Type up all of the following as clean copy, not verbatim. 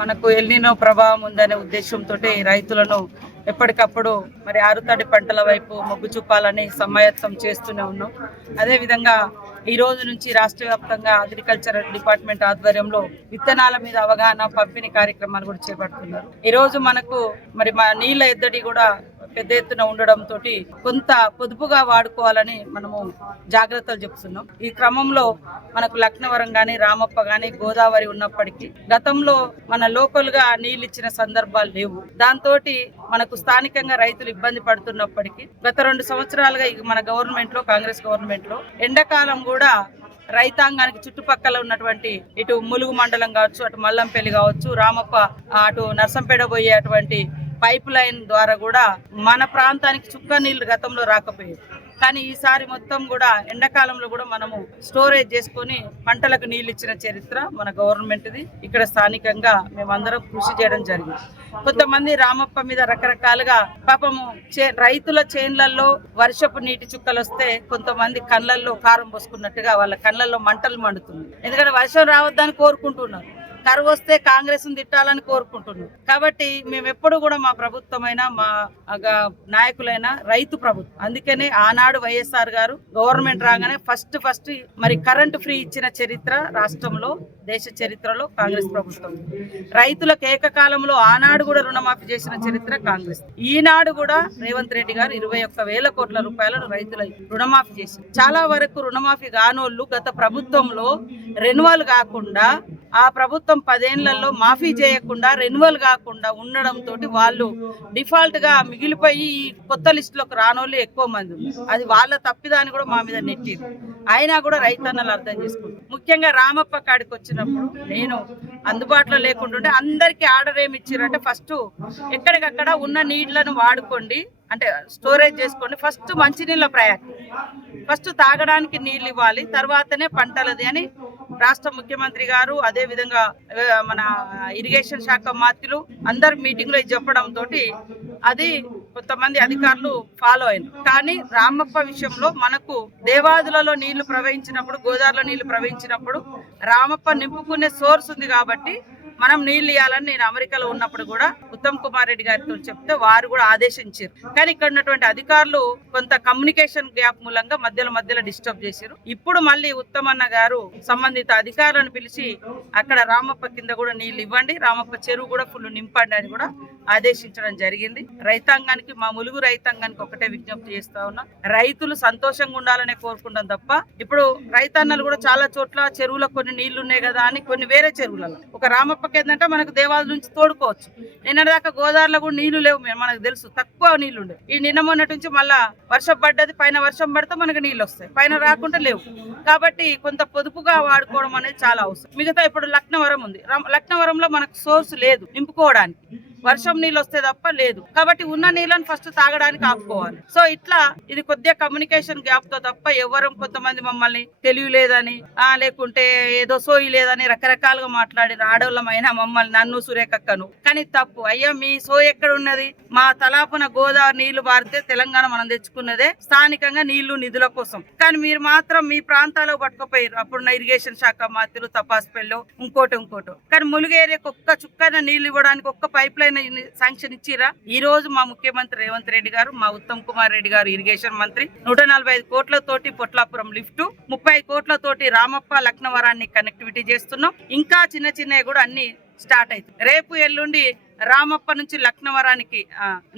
మనకు ఎల్నినో ప్రభావం ఉందనే ఉద్దేశంతో రైతులను ఎప్పటికప్పుడు మరి ఆరుతడి పంటల వైపు మొగ్గు చూపాలని సమాయత్తం చేస్తూనే ఉన్నాం. అదేవిధంగా ఈ రోజు నుంచి రాష్ట్ర వ్యాప్తంగా అగ్రికల్చర్ డిపార్ట్మెంట్ ఆధ్వర్యంలో విత్తనాల మీద అవగాహన పంపిణీ కార్యక్రమాలు కూడా చేపడుతున్నారు. ఈ రోజు మనకు మరి మా నీళ్ళ ఎద్దడి కూడా పెద్ద ఎత్తున ఉండడంతో కొంత పొదుపుగా వాడుకోవాలని మనము జాగ్రత్తలు చెప్తున్నాం. ఈ క్రమంలో మనకు లక్నవరం గాని రామప్ప గాని గోదావరి ఉన్నప్పటికీ గతంలో మన లోకల్ గా నీళ్ళు ఇచ్చిన సందర్భాలు లేవు. దాంతో మనకు స్థానికంగా రైతులు ఇబ్బంది పడుతున్నప్పటికీ గత 2 సంవత్సరాలుగా మన గవర్నమెంట్ లో కాంగ్రెస్ గవర్నమెంట్ లో ఎండాకాలం కూడా రైతాంగానికి చుట్టుపక్కల ఉన్నటువంటి ఇటు ములుగు మండలం కావచ్చు, అటు మల్లంపల్లి కావచ్చు, రామప్ప అటు నర్సంపేట పోయేటువంటి పైప్ లైన్ ద్వారా కూడా మన ప్రాంతానికి చుక్క నీళ్లు గతంలో రాకపోయేది. కానీ ఈసారి మొత్తం కూడా ఎండాకాలంలో కూడా మనము స్టోరేజ్ చేసుకొని పంటలకు నీళ్ళు ఇచ్చిన చరిత్ర మన గవర్నమెంట్ది. ఇక్కడ స్థానికంగా మేమందరం కృషి చేయడం జరిగింది. కొంతమంది రామప్ప మీద రకరకాలుగా పాపము రైతుల చేన్లలో వర్షపు నీటి చుక్కలు వస్తే కొంతమంది కళ్ళల్లో కారం పోసుకున్నట్టుగా వాళ్ళ కళ్ళల్లో మంటలు మండుతుంది. ఎందుకంటే వర్షం రావద్దని కోరుకుంటున్నారు. కరువు వస్తే కాంగ్రెస్ తిట్టాలని కోరుకుంటున్నాం. కాబట్టి మేము ఎప్పుడు కూడా మా ప్రభుత్వమైనా మా నాయకులైనా రైతు ప్రభుత్వం. అందుకనే ఆనాడు వైఎస్ఆర్ గారు గవర్నమెంట్ రాగానే ఫస్ట్ మరి కరెంటు ఫ్రీ ఇచ్చిన చరిత్ర రాష్ట్రంలో దేశ చరిత్రలో కాంగ్రెస్ ప్రభుత్వం. రైతులకు ఏకకాలంలో ఆనాడు కూడా రుణమాఫీ చేసిన చరిత్ర కాంగ్రెస్. ఈనాడు కూడా రేవంత్ రెడ్డి గారు 21,000 కోట్ల రూపాయలను రైతుల రుణమాఫీ చేశారు. చాలా వరకు రుణమాఫీ కానోళ్ళు గత ప్రభుత్వంలో రెన్యువల్ కాకుండా ఆ ప్రభుత్వం 10 ఏళ్లలో మాఫీ చేయకుండా రెన్యువల్ కాకుండా ఉండడంతో వాళ్ళు డిఫాల్ట్ గా మిగిలిపోయి ఈ కొత్త లిస్టులోకి రానోళ్ళు ఎక్కువ మంది ఉన్నారు. అది వాళ్ళ తప్పిదాన్ని కూడా మా మీద నెట్టింది. అయినా కూడా రైతన్నలు అర్థం చేసుకుంటారు. ముఖ్యంగా రామప్ప కాడికి వచ్చినప్పుడు నేను అందుబాటులో లేకుండా అందరికీ ఆర్డర్ ఏమి ఇచ్చారంటే ఫస్ట్ ఎక్కడికక్కడ ఉన్న నీళ్లను వాడుకోండి, అంటే స్టోరేజ్ చేసుకోండి. ఫస్ట్ మంచినీళ్ళ ప్రయారిటీ, ఫస్ట్ తాగడానికి నీళ్ళు ఇవ్వాలి, తర్వాతనే పంటలది అని రాష్ట్ర ముఖ్యమంత్రి గారు అదే విధంగా మన ఇరిగేషన్ శాఖ మంత్రులు అందరు మీటింగ్ లో చెప్పడంతో అది కొంతమంది అధికారులు ఫాలో అయినారు. కానీ రామప్ప విషయంలో మనకు దేవాదులలో నీళ్లు ప్రవహించినప్పుడు, గోదావరిలో నీళ్లు ప్రవహించినప్పుడు రామప్ప నింపుకునే సోర్స్ ఉంది కాబట్టి మనం నీళ్లు ఇవ్వాలని నేను అమెరికాలో ఉన్నప్పుడు కూడా ఉత్తమ్ కుమార్ రెడ్డి గారితో చెప్తే వారు కూడా ఆదేశించారు. కానీ ఇక్కడ ఉన్నటువంటి అధికారులు కొంత కమ్యూనికేషన్ గ్యాప్ మూలంగా మధ్యలో డిస్టర్బ్ చేశారు. ఇప్పుడు మళ్ళీ ఉత్తమన్న గారు సంబంధిత అధికారులను పిలిచి అక్కడ రామప్ప కింద కూడా నీళ్లు ఇవ్వండి, రామప్ప చెరువు కూడా ఫుల్ నింపండి అని కూడా ఆదేశించడం జరిగింది. రైతాంగానికి, మా ములుగు రైతాంగానికి ఒకటే విజ్ఞప్తి చేస్తా ఉన్నా, రైతులు సంతోషంగా ఉండాలనే కోరుకుంటాం తప్ప ఇప్పుడు రైతన్నలు కూడా చాలా చోట్ల చెరువులో కొన్ని నీళ్లు ఉన్నాయి కదా అని కొన్ని వేరే చెరువులలో ఒక రామప్ప ఏంటంటే మనకు దేవాల నుంచి తోడుకోవచ్చు. నిన్నటిదాకా గోదావరిలో కూడా నీళ్లు లేవు, మనకు తెలుసు, తక్కువ నీళ్లు ఉండే. ఈ నిన్న మొన్నటి నుంచి మళ్ళా వర్షం పడ్డది, పైన వర్షం పడితే మనకు నీళ్ళు వస్తాయి, పైన రాకుండా లేవు. కాబట్టి కొంత పొదుపుగా వాడుకోవడం అనేది చాలా అవసరం. మిగతా ఇప్పుడు లక్నవరం ఉంది, లక్నవరంలో మనకు సోర్స్ లేదు నింపుకోవడానికి, వర్షం నీళ్ళు వస్తే తప్ప లేదు. కాబట్టి ఉన్న నీళ్ళని ఫస్ట్ తాగడానికి ఆపుకోవాలి. సో ఇట్లా ఇది కొద్దిగా కమ్యూనికేషన్ గ్యాప్ తో తప్ప ఎవరు కొంతమంది మమ్మల్ని తెలియలేదని లేకుంటే ఏదో సోయి లేదని రకరకాలుగా మాట్లాడిన ఆడవాళ్ళమైనా మమ్మల్ని, నన్ను సురేఖక్కను. కానీ తప్పు అయ్యా, మీ సోయి ఎక్కడ ఉన్నది? మా తలాపున గోదావరి నీళ్లు పారితే తెలంగాణ మనం తెచ్చుకున్నదే స్థానికంగా నీళ్లు నిధుల కోసం. కానీ మీరు మాత్రం మీ ప్రాంతాల్లో పట్టుకుపోయారు. అప్పుడున్న ఇరిగేషన్ శాఖ మంత్రులు తపాస్పల్లిలో ఇంకోటో కానీ ములుగు ఏరియాకి ఒక్క చుక్కన నీళ్లు ఇవ్వడానికి ఒక్క పైప్ లైన్ శాంక్షన్ ఇచ్చిరా? ఈ రోజు మా ముఖ్యమంత్రి రేవంత్ రెడ్డి గారు, మా ఉత్తమ్ కుమార్ రెడ్డి గారు ఇరిగేషన్ మంత్రి 145 కోట్లతోటి పొట్లాపురం లిఫ్ట్, 30 కోట్లతోటి రామప్ప లక్నవరాన్ని కనెక్టివిటీ చేస్తున్నాం. ఇంకా చిన్నవి కూడా అన్ని స్టార్ట్ అవుతుంది. రేపు ఎల్లుండి రామప్ప నుంచి లక్నవరానికి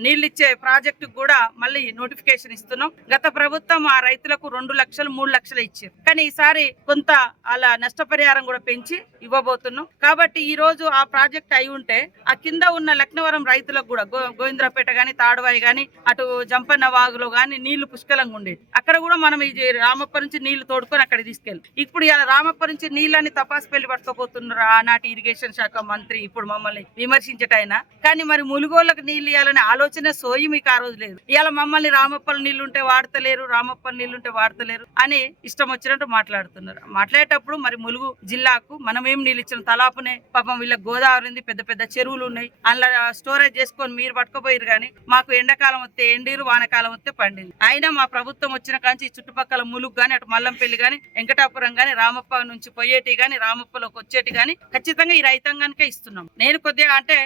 నీళ్ళిచ్చే ప్రాజెక్టు కూడా మళ్ళీ నోటిఫికేషన్ ఇస్తున్నాం. గత ప్రభుత్వం ఆ రైతులకు 2 లక్షలు 3 లక్షలు ఇచ్చారు. కానీ ఈసారి కొంత అలా నష్టపరిహారం కూడా పెంచి ఇవ్వబోతున్నాం. కాబట్టి ఈ రోజు ఆ ప్రాజెక్ట్ అయి ఉంటే ఆ కింద ఉన్న లక్నవరం రైతులకు కూడా గోవింద్రపేట గాని, తాడువాయి గాని, అటు జంపన్న వాగులో గాని నీళ్లు పుష్కలంగా ఉండేది. అక్కడ కూడా మనం ఈ రామప్ప నుంచి నీళ్లు తోడుకొని అక్కడ తీసుకెళ్ళి ఇప్పుడు ఇలా రామప్ప నుంచి నీళ్ళని తపాస్పల్లి పట్టుకోపోతున్నారు ఆనాటి ఇరిగేషన్ శాఖ మంత్రి, ఇప్పుడు మమ్మల్ని విమర్శించటైనా ఇయ్యాలనా, కానీ మరి ములుగోళ్ళకి నీళ్లు ఇవ్వాలనే ఆలోచన సోయి మీకు ఆ రోజు లేదు. ఇవాళ మమ్మల్ని రామప్పల నీళ్లుంటే వాడతలేరు, రామప్పల నీళ్లుంటే వాడతలేరు అని ఇష్టం వచ్చినట్టు మాట్లాడుతున్నారు. మాట్లాడేటప్పుడు మరి ములుగు జిల్లాకు మనం ఏం నీళ్ళు ఇచ్చిన తలాపునే పాపం వీళ్ళకి గోదావరి ఉంది, పెద్ద పెద్ద చెరువులు ఉన్నాయి, అందులో స్టోరేజ్ చేసుకొని మీరు పట్టుకుపోయారు. కానీ మాకు ఎండాకాలం వస్తే ఎండీరు, వానకాలం వస్తే పండింది. అయినా మా ప్రభుత్వం వచ్చిన కాంచి ఈ చుట్టుపక్కల ములుగు గాని, అటు మల్లంపల్లి గాని, వెంకటాపురం గాని, రామప్ప నుంచి పోయేటి గాని, రామప్పలోకి వచ్చేటి గాని ఖచ్చితంగా ఈ రైతాంగానికే ఇస్తున్నాం. నేను కొద్దిగా అంటే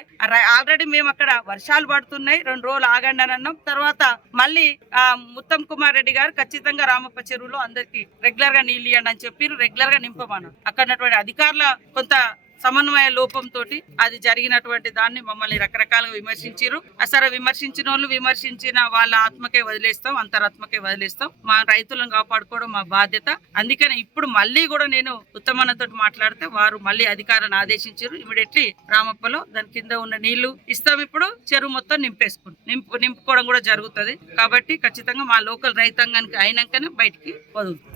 ఆల్రెడీ మేము అక్కడ వర్షాలు పడుతున్నాయి, 2 రోజులు ఆగండి అని అన్నాం. తర్వాత మళ్ళీ ఉత్తమ్ కుమార్ రెడ్డి గారు ఖచ్చితంగా రామప్ప చెరువులో అందరికి రెగ్యులర్ గా నీళ్ళు ఇవ్వండి అని చెప్పి రెగ్యులర్ గా నింపమన్నారు. అక్కడ అధికారుల కొంత సమన్వయ లోపంతో అది జరిగినటువంటి దాన్ని మమ్మల్ని రకరకాలుగా విమర్శించారు. అసలు విమర్శించిన వాళ్ళు విమర్శించిన వాళ్ళ ఆత్మకే వదిలేస్తాం, అంతరాత్మకే వదిలేస్తాం. మా రైతులను కాపాడుకోవడం మా బాధ్యత. అందుకని ఇప్పుడు మళ్ళీ కూడా నేను ఉత్తమన్నతో మాట్లాడితే వారు మళ్ళీ అధికారాన్ని ఆదేశించారు. ఇమీడియట్లీ రామప్పలో దాని కింద ఉన్న నీళ్లు ఇస్తాం. ఇప్పుడు చెరువు మొత్తం నింపుకోవడం కూడా జరుగుతుంది. కాబట్టి ఖచ్చితంగా మా లోకల్ రైతాంగానికి అయినాకనే బయటికి వదులుతాం.